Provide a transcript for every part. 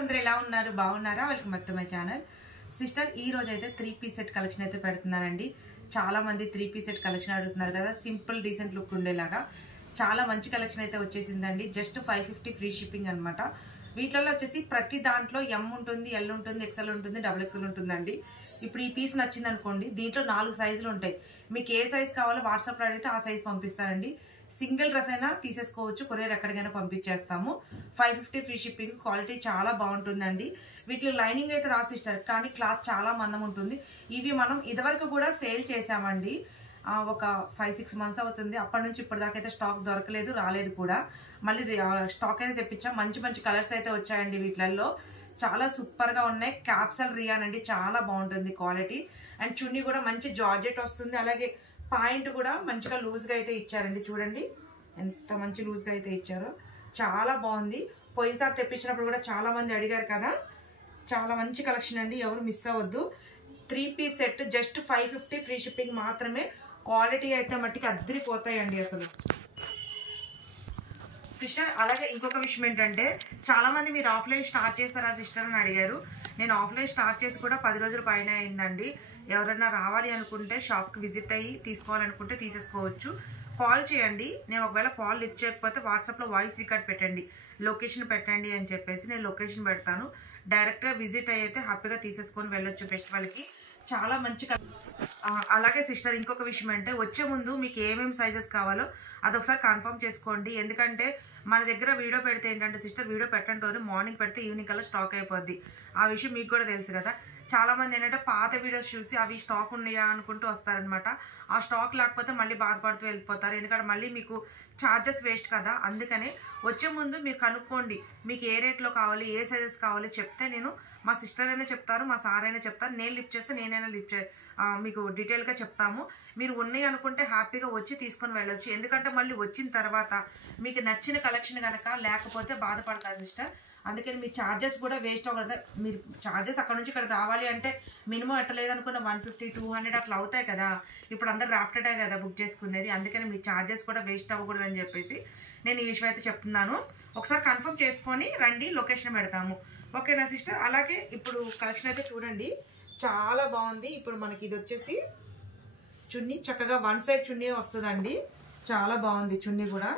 అందరూ ఎలా ఉన్నారు? బాగున్నారా? Welcome back to my channel. Sister ఈ రోజు అయితే 3-piece సెట్ కలెక్షన్ అయితే పెడుతున్నానండి. చాలా మంది 3-piece సెట్ కలెక్షన్ అడుగుతున్నారు కదా, సింపుల్ డీసెంట్ లుక్ ఉండేలాగా చాలా మంచి కలెక్షన్ అయితే వచ్చేసిందండి. జస్ట్ 550 ఫ్రీ షిప్పింగ్ అనమాట. వీటిలో వచ్చేసి ప్రతి దాంట్లో ఎం ఉంటుంది, ఎల్ ఉంటుంది, ఎక్సెల్ ఉంటుంది, డబుల్ ఎక్సెల్ ఉంటుందండి. ఇప్పుడు ఈ పీస్ నచ్చింది అనుకోండి, దీంట్లో 4 సైజులు ఉంటాయి. మీకు ఏ సైజ్ కావాలో వాట్సాప్లో అడిగితే ఆ సైజ్ పంపిస్తారండి. సింగిల్ డ్రెస్ అయినా తీసేసుకోవచ్చు, కొరియర్ ఎక్కడికైనా పంపించేస్తాము. 550 ఫ్రీ షిప్పింగ్. క్వాలిటీ చాలా బాగుంటుందండి. వీటిలో లైనింగ్ అయితే రాసిస్తారు, కానీ క్లాత్ చాలా మందం ఉంటుంది. ఇవి మనం ఇదివరకు కూడా సేల్ చేసామండి. ఒక 5-6 మంత్స్ అవుతుంది. అప్పటి నుంచి ఇప్పటిదాకా అయితే స్టాక్ దొరకలేదు, రాలేదు కూడా. మళ్ళీ స్టాక్ అయితే తెప్పించాం. మంచి మంచి కలర్స్ అయితే వచ్చాయండి. వీటిల్లో చాలా సూపర్ గా ఉన్నాయి. క్యాప్సల్ రియాన్ అండి, చాలా బాగుంటుంది క్వాలిటీ. అండ్ చున్నీ కూడా మంచి జార్జెట్ వస్తుంది. అలాగే పాయింట్ కూడా మంచిగా లూజ్ గా అయితే ఇచ్చారండి. చూడండి ఎంత మంచి లూజ్ గా అయితే ఇచ్చారో, చాలా బాగుంది. పోయినసారి తెప్పించినప్పుడు కూడా చాలా మంది అడిగారు కదా. చాలా మంచి కలెక్షన్ అండి, ఎవరు మిస్ అవ్వద్దు. 3-piece set just 550 free shipping మాత్రమే. క్వాలిటీ అయితే మట్టికి అద్దరిపోతాయండి అసలు. సిస్టర్ అలాగే ఇంకొక విషయం ఏంటంటే, చాలా మంది మీరు ఆఫ్లైన్ స్టార్ట్ చేస్తారా సిస్టర్ అని అడిగారు. నేను ఆఫ్లైన్ స్టార్ట్ చేసి కూడా 10 రోజుల పైన అయిందండి. ఎవరైనా రావాలి అనుకుంటే షాప్కి విజిట్ అయ్యి తీసుకోవాలనుకుంటే తీసేసుకోవచ్చు. కాల్ చేయండి. నేను ఒకవేళ కాల్ లిఫ్ట్ చేయకపోతే వాట్సాప్లో వాయిస్ రికార్డ్ పెట్టండి, లొకేషన్ పెట్టండి అని చెప్పేసి నేను లొకేషన్ పెడతాను. డైరెక్ట్గా విజిట్ అయితే హ్యాపీగా తీసేసుకొని వెళ్ళొచ్చు ఫెస్టివల్కి. చాలా మంచి. అలాగే సిస్టర్ ఇంకొక విషయం అంటే, వచ్చే ముందు మీకు ఏమేమి సైజెస్ కావాలో అదొకసారి కన్ఫర్మ్ చేసుకోండి. ఎందుకంటే మన దగ్గర వీడియో పెడితే ఏంటంటే సిస్టర్, వీడియో పెట్టండి మార్నింగ్ పెడితే ఈవినింగ్ కల్లా స్టాక్ అయిపోద్ది. ఆ విషయం మీకు కూడా తెలుసు కదా. చాలా మంది ఏంటంటే పాత వీడియోస్ చూసి అవి స్టాక్ ఉన్నాయా అనుకుంటూ వస్తారనమాట. ఆ స్టాక్ లేకపోతే మళ్ళీ బాధపడుతూ వెళ్ళిపోతారు. ఎందుకంటే మళ్ళీ మీకు ఛార్జెస్ వేస్ట్ కదా. అందుకనే వచ్చే ముందు మీరు కనుక్కోండి, మీకు ఏ రేట్లో కావాలి, ఏ సైజెస్ కావాలి చెప్తే నేను, మా సిస్టర్ అయినా చెప్తారు, మా సార్ అయినా చెప్తారు. నేను లిఫ్ట్ చేస్తే నేనైనా మీకు డీటెయిల్గా చెప్తాము. మీరు ఉన్నాయి అనుకుంటే హ్యాపీగా వచ్చి తీసుకొని వెళ్ళొచ్చు. ఎందుకంటే మళ్ళీ వచ్చిన తర్వాత మీకు నచ్చిన కలెక్షన్ కనుక లేకపోతే బాధపడతారు సిస్టర్. అందుకని మీ ఛార్జెస్ కూడా వేస్ట్ అవ్వదు. మీరు ఛార్జెస్ అక్కడ నుంచి ఇక్కడ రావాలి అంటే మినిమం ఎట్టలేదనుకున్న 150-200 అట్లా అవుతాయి కదా. ఇప్పుడు అందరు ర్యాపిడో కదా బుక్ చేసుకునేది. అందుకని మీ ఛార్జెస్ కూడా వేస్ట్ అవ్వకూడదని చెప్పేసి నేను ఈ విషయం అయితే చెప్తున్నాను. ఒకసారి కన్ఫర్మ్ చేసుకొని రండి, లొకేషన్ పెడతాము. ఓకేనా సిస్టర్? అలాగే ఇప్పుడు కలెక్షన్ అయితే చూడండి, చాలా బాగుంది. ఇప్పుడు మనకి ఇది వచ్చేసి చున్నీ, చక్కగా 1 సైడ్ చున్నీ వస్తుందండి. చాలా బాగుంది చున్నీ కూడా.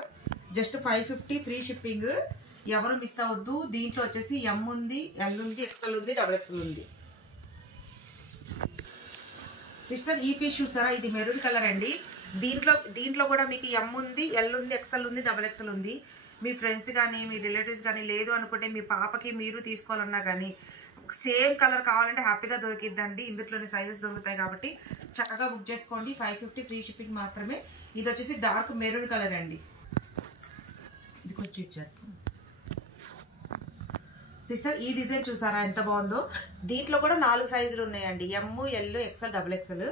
Just 550 free shipping. ఎవరు మిస్ అవ్వద్దు. దీంట్లో వచ్చేసి ఎం ఉంది, ఎల్ ఉంది, ఎక్సెల్ ఉంది, డబుల్ ఎక్సెల్ ఉంది. సిస్టర్ ఈ పీస్ చూసారా, ఇది మెరూన్ కలర్ అండి. దీంట్లో కూడా మీకు ఎం ఉంది, ఎల్ ఉంది, ఎక్సెల్ ఉంది, డబుల్ ఎక్సెల్ ఉంది. మీ ఫ్రెండ్స్ కానీ మీ రిలేటివ్స్ కానీ లేదు అనుకుంటే మీ పాపకి మీరు తీసుకోవాలన్నా కానీ సేమ్ కలర్ కావాలంటే హ్యాపీగా దొరికిద్దండి. ఇందులోని సైజెస్ దొరుకుతాయి కాబట్టి చక్కగా బుక్ చేసుకోండి. 550 ఫ్రీ షిప్పింగ్ మాత్రమే. ఇది వచ్చేసి డార్క్ మెరూన్ కలర్ అండి. ఇది కొంచెం ఇచ్చారు సిస్టర్. ఈ డిజైన్ చూసారా ఎంత బాగుందో. దీంట్లో కూడా 4 సైజులు ఉన్నాయండి, M, L, XL, double XL.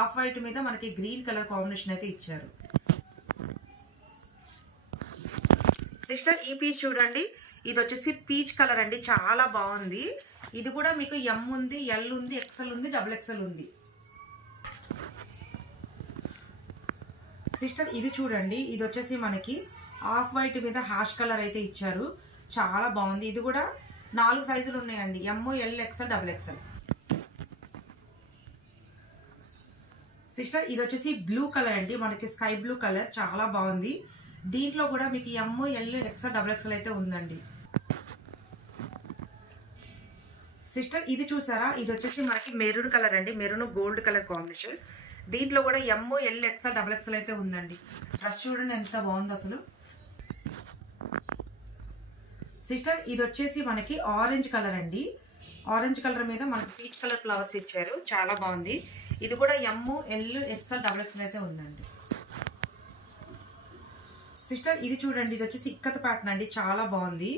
Off white మీద మనకి గ్రీన్ కలర్ కాంబినేషన్ అయితే ఇచ్చారు. సిస్టర్ ఈ పీస్ చూడండి, ఇది వచ్చేసి పీచ్ కలర్ అండి, చాలా బాగుంది. ఇది కూడా మీకు ఎం ఉంది, ఎల్ ఉంది, ఎక్సెల్ ఉంది, డబుల్ ఎక్సెల్ ఉంది. సిస్టర్ ఇది చూడండి, ఇది వచ్చేసి మనకి ఆఫ్ వైట్ మీద హ్యాష్ కలర్ అయితే ఇచ్చారు. చాలా బాగుంది. ఇది కూడా 4 సైజులు ఉన్నాయండి, M, L, XL, double XL. Sister ఇది వచ్చేసి బ్లూ కలర్ అండి, మనకి స్కై బ్లూ కలర్, చాలా బాగుంది. దీంట్లో కూడా మీకు ఎం, ఎల్, ఎక్సెల్, డబుల్ ఎక్సెల్ అయితే ఉందండి. సిస్టర్ ఇది చూసారా, ఇది వచ్చేసి మనకి మెరూన్ కలర్ అండి, మెరూన్ గోల్డ్ కలర్ కాంబినేషన్. దీంట్లో కూడా ఎం, ఎల్, ఎక్సెల్, డబుల్ ఎక్సెల్ అయితే ఉందండి. డ్రెస్ చూడండి ఎంత బాగుంది అసలు. సిస్టర్ ఇది వచ్చేసి మనకి ఆరెంజ్ కలర్ అండి. ఆరెంజ్ కలర్ మీద మనకి పీచ్ కలర్ ఫ్లవర్స్ ఇచ్చారు, చాలా బాగుంది. ఇది కూడా ఎం, ఎల్, ఎక్సెల్, డబుల్ ఎక్సెల్ అయితే ఉందండి. సిస్టర్ ఇది చూడండి, ఇది వచ్చేసి ఇక్కత ప్యాటర్న్ అండి, చాలా బాగుంది.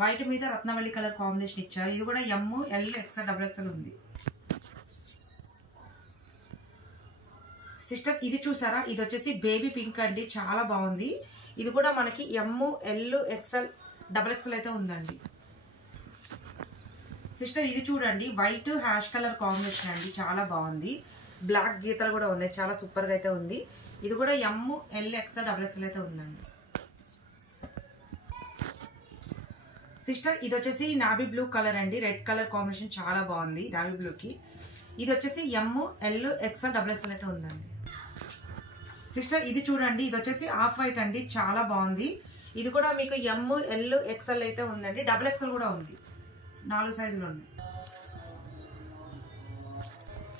వైట్ మీద రత్నవల్లి కలర్ కాంబినేషన్ ఇచ్చారు. ఇది కూడా ఎం, ఎల్, ఎక్సెల్, డబుల్ ఎక్సెల్ ఉంది. సిస్టర్ ఇది చూసారా, ఇది వచ్చేసి బేబీ పింక్ అండి, చాలా బాగుంది. ఇది కూడా మనకి ఎం, ఎల్, ఎక్సెల్, డబుల్ ఎక్సెల్ అయితే ఉందండి. సిస్టర్ ఇది చూడండి, వైట్ హ్యాష్ కలర్ కాంబినేషన్ అండి, చాలా బాగుంది. బ్లాక్ గీతలు కూడా ఉన్నాయి, చాలా సూపర్ గా అయితే ఉంది. ఇది కూడా ఎం, ఎల్, ఎక్సెల్, డబుల్ ఎక్సెల్ అయితే ఉందండి. సిస్టర్ ఇది వచ్చేసి నావీ బ్లూ కలర్ అండి, రెడ్ కలర్ కాంబినేషన్ చాలా బాగుంది నావీ బ్లూకి. ఇది వచ్చేసి ఎమ్, ఎల్, ఎక్స్ఎల్, డబుల్ ఎక్స్ఎల్ అయితే ఉందండి. సిస్టర్ ఇది చూడండి, ఇది వచ్చేసి ఆఫ్ వైట్ అండి, చాలా బాగుంది. ఇది కూడా మీకు ఎమ్, ఎల్, ఎక్స్ఎల్ అయితే ఉందండి, డబుల్ ఎక్స్ఎల్ కూడా ఉంది, 4 సైజులు ఉన్నాయి.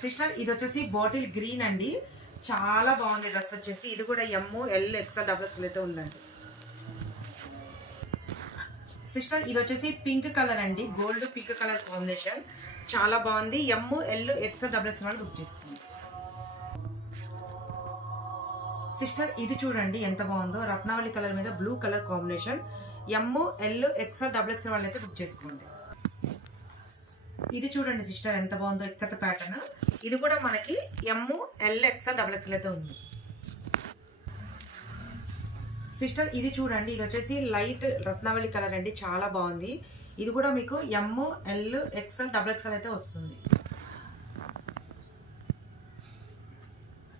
సిస్టర్ ఇది వచ్చేసి బాటిల్ గ్రీన్ అండి, చాలా బాగుంది డ్రెస్ వచ్చేసి. ఇది కూడా ఎమ్, ఎల్, ఎక్స్ఎల్, డబుల్ ఎక్స్ఎల్ అయితే ఉందండి. సిస్టర్ ఇది వచ్చేసి పింక్ కలర్ అండి, గోల్డ్ పింక్ కలర్ కాంబినేషన్ చాలా బాగుంది. ఎమ్, ఎల్, ఎక్స్ఎల్, డబుల్ ఎక్స్ఎల్ వాళ్ళు బుక్ చేసుకోండి. సిస్టర్ ఇది చూడండి ఎంత బాగుందో, రత్నావళి కలర్ మీద బ్లూ కలర్ కాంబినేషన్. ఎమ్, ఎల్, ఎక్స్ఎల్, డబుల్ ఎక్స్ఎల్ వాళ్ళు అయితే బుక్ చేసుకోండి. ఇది చూడండి సిస్టర్ ఎంత బాగుందో, ఇక్కత ప్యాటర్న్. ఇది కూడా మనకి ఎమ్, ఎల్, ఎక్స్ఎల్, డబుల్ ఎక్స్ఎల్ అయితే ఉంది. సిస్టర్ ఇది చూడండి, ఇది వచ్చేసి లైట్ రత్నావళి కలర్ అండి, చాలా బాగుంది. ఇది కూడా మీకు ఎమ్, ఎల్, ఎక్స్ఎల్, డబుల్ ఎక్స్ఎల్ అయితే వస్తుంది.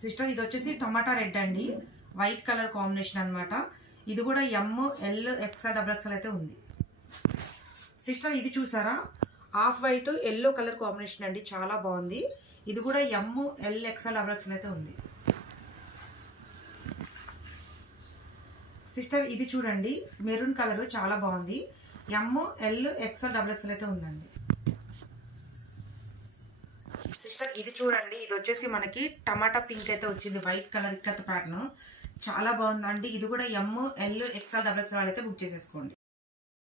సిస్టర్ ఇది వచ్చేసి టమాటా రెడ్ అండి, వైట్ కలర్ కాంబినేషన్ అనమాట. ఇది కూడా ఎమ్, ఎల్, ఎక్స్ఎల్, డబుల్ ఎక్స్ఎల్ అయితే ఉంది. సిస్టర్ ఇది చూసారా, off white yellow colour combination అండి, చాలా బాగుంది. ఇది కూడా ఎమ్, ఎల్, ఎక్స్ఎల్, డబుల్ ఎక్స్ఎల్ అయితే ఉంది. సిస్టర్ ఇది చూడండి మెరూన్ కలర్ చాలా బాగుంది, ఎమ్, ఎల్, ఎక్స్ఎల్, డబుల్ ఎక్స్ఎల్ అయితే ఉందండి. సిస్టర్ ఇది చూడండి, ఇది వచ్చేసి మనకి టమాటా పింక్ అయితే వచ్చింది, వైట్ కలర్ ఇక్కత ప్యాటర్న్ చాలా బాగుందండి. ఇది కూడా ఎమ్, ఎల్, ఎక్స్ఎల్, డబుల్ ఎక్స్ఎల్ అయితే బుక్ చేసేసుకోండి.